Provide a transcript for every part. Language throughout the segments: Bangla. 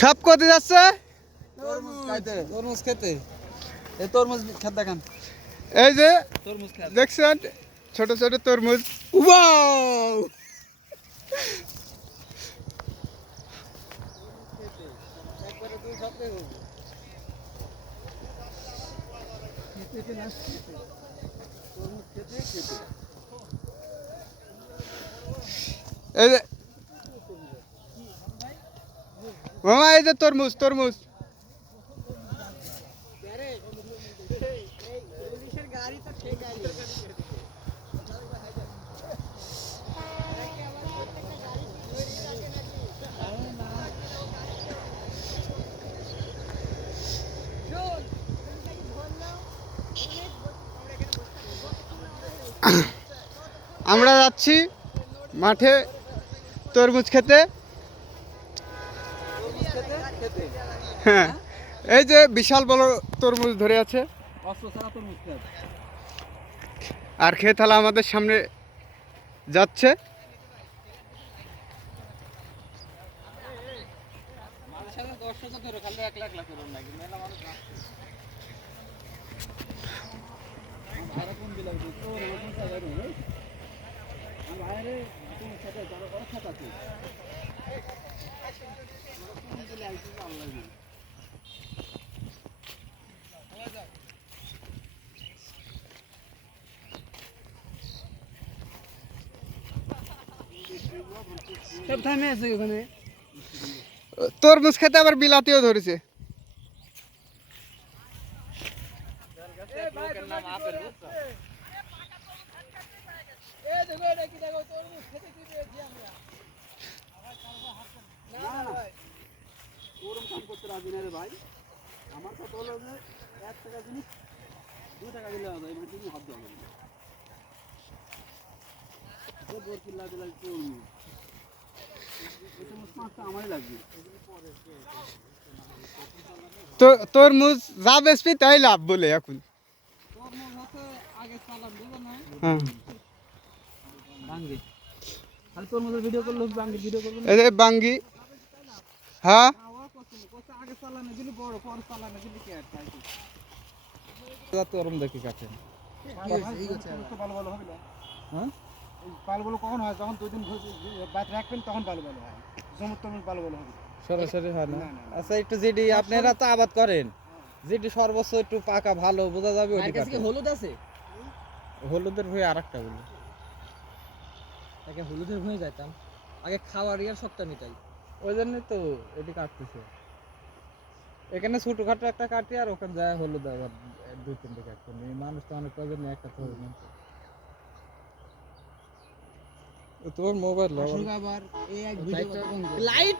সব কোথায় যাচ্ছে? তরমুজ খেতে। এই তরমুজ খেতে দেখান। এই যে তরমুজ খেতে দেখছেন ছোট ছোট তরমুজ। ওয়াও! একবারে 2 সপ্তাহ হবে। খেতে না খেতে। তরমুজ খেতে। এই যে মামা, এই যে তরমুজ তরমুজ। আমরা যাচ্ছি মাঠে তরমুজ খেতে। হ্যাঁ, এই যে বিশাল বড় তরমুজ ধরে আছে আর খেতালা আমাদের সামনে যাচ্ছে। তরমুজ খেতে আবার বিলাতিও ধরেছে। আমার কথা হলো যে 1 টাকা জিনিস 2 টাকা দিলে হবে, এবার তুমি হাত দাও না। তো দর কিল্লা দিলা তরমুজ। এটা মাছটা আমারই লাগবে। তো তরমুজ যা বেশি তাই লাভ বলে এখন। তরমুজ হচ্ছে আগে চালান বুঝো না? হ্যাঁ, বাঙ্গি। খালি তরমুজের ভিডিও করলে বাঙ্গি ভিডিও করবেন। এই যে বাঙ্গি। হ্যাঁ, আগে চালানে দিলি বড়, পর চালানে দিলি কি আর তাই। তরমুজ দেখি কাটেন। ভালো ভালো হবে না। হ্যাঁ? এই পালগুলো কখন হয়? যখন 2 দিন বাদ রাখবেন তখন ভালো ভালো হয়। জমুর তরমুজ ভালো ভালো হবে। সরাসরি হয় না। আচ্ছা, একটু যেটি আপনারা তো আবাদ করেন, যেটি সর্বোচ্চ একটু পাকা ভালো বোঝা যাবে ওইটি কাটেন। হলুদ আছে? হলুদের ভুঁই আরেকটা বলি। আগে হলুদের ভুঁই যাইতাম, আগে খাওয়ার ইয়ার শখটা মিটাই, ওই জন্যই তো এটি কাটতেছে। এখানে ছোটখাটো একটা কাটি আর ওখানে যায় হলুদ আবার 2-3টা কাটতে। মানুষ তো অনেক কজন একটা তো তোর মোবাইল আবার এই এক ভিডিও লাইট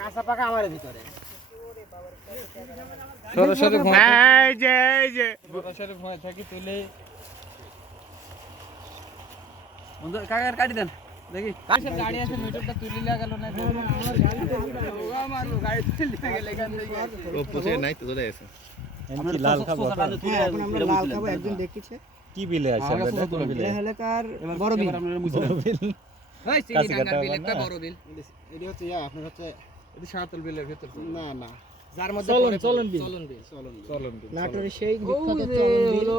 কাঁচা পাকা আমার ভিতরে সরাসরি সরাসরি ভয় থাকি তুলে কাকার কাটি দেন দেখি কাছের গাড়ি আছে মিটারটা তুলে লাগা গেল না আমার গাড়ি তুলে গেল এখান থেকে ও পুষে নাই তো চলে গেছে আমরা লাল খাবো এখন আমরা লাল খাবো একজন দেখিছে কি বিলে আছে আমরা বিলে এলাকার বড় বিল এই চিনি ডাঙ্গার বিল একটা বড় বিল এডি হচ্ছে আপনার হচ্ছে এডি সাতল বিলের ভিতর না না যার মধ্যে চলন বিল নাটোরে সেই বিখ্যাত চলন বিল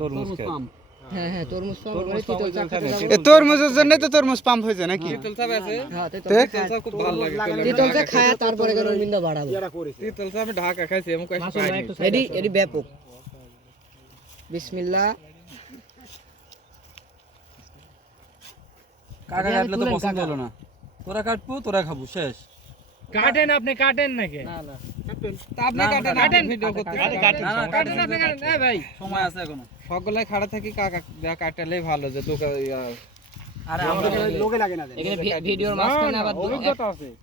তরমুজ পাম্প। হ্যাঁ হ্যাঁ, তরমুজ পাম্প মানে তিতল চা খেতে যাবো। এই তরমুজের জন্যই তো তরমুজ পাম্প হয়েছে নাকি? তিতল চা আছে? হ্যাঁ, তিতল চা খুব ভালো লাগে। তিতল চা খায় তারপরে গেল মিন্দা বাড়াবো। তিতল চা আমি ঢাকা খাইছি, আমি কইছি পাইনি। এডি ব্যাপক। বিসমিল্লাহ। কাকা কাটলে তো পছন্দ হলো না। তোরা কাটবো, তোরা খাবো, শেষ। কাটেন আপনি কাটেন নাকি? না না আপনি কাটেন ভিডিও করতে কাটেন আপনি কাটেন। এই ভাই সময় আছে এখনো, সকলাই খাড়া থাকি কাকা কাটালেই ভালো যে তোকে আরে আমরা লোকে লাগে না এখানে ভিডিওর মাঝখানে আবার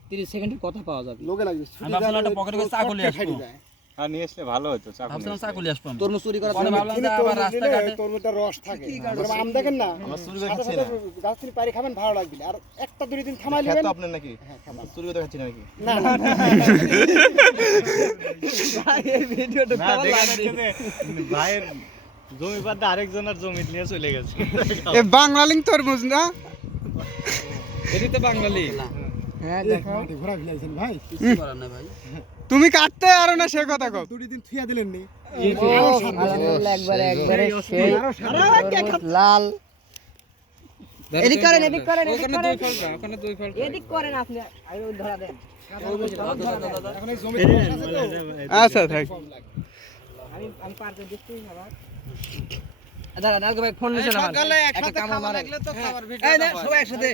30 সেকেন্ডের কথা পাওয়া যাবে। লোকে লাগবে আমি ভাবছিলাম একটা পকেটে করে চা খুলে আসবো আর নিয়ে আসলে ভালো হতো। চা ভাবছিলাম চা খুলে আসবো, তরমুজ চুরি করা পরে ভাবলাম যে আবার রাস্তা কাটে তরমুজটা রস থাকে আম দেখেন না আমরা চুরি করে খাচ্ছি না, গাছ থেকে পারি খাবেন ভালো লাগবে। আর একটা 2 দিন থামাই নেবেন। খেতে আপনি নাকি? হ্যাঁ খাবেন, চুরি করে খাচ্ছি নাকি? না না ভাই এই ভিডিওটা ভালো লাগছে ভাইয়ের জমি বাদে আরেকজনের জমি নিয়ে চলে গেছে। এ বাংলালিং তরমুজ না? এটি তো বাঙালি। হ্যাঁ দেখো ঘোরা ফেলাইছেন ভাই তুমি কাটতে আরো না সে কথা কও। দুটি দিন থুয়া দিলেন নি আলহামদুলিল্লাহ একবারে সেই তরমুজ লাল এদিক করেন এদিক করেন এদিক করেন আপনি আর ওই ধরা দেন এখন এই জমি আচ্ছা থাক। আমি পার করে দিচ্ছি আবার দাঁড়া নালকে ভাই ফোন নিছেন আমার একটা কামড় মারে এই না সবাই একসাথে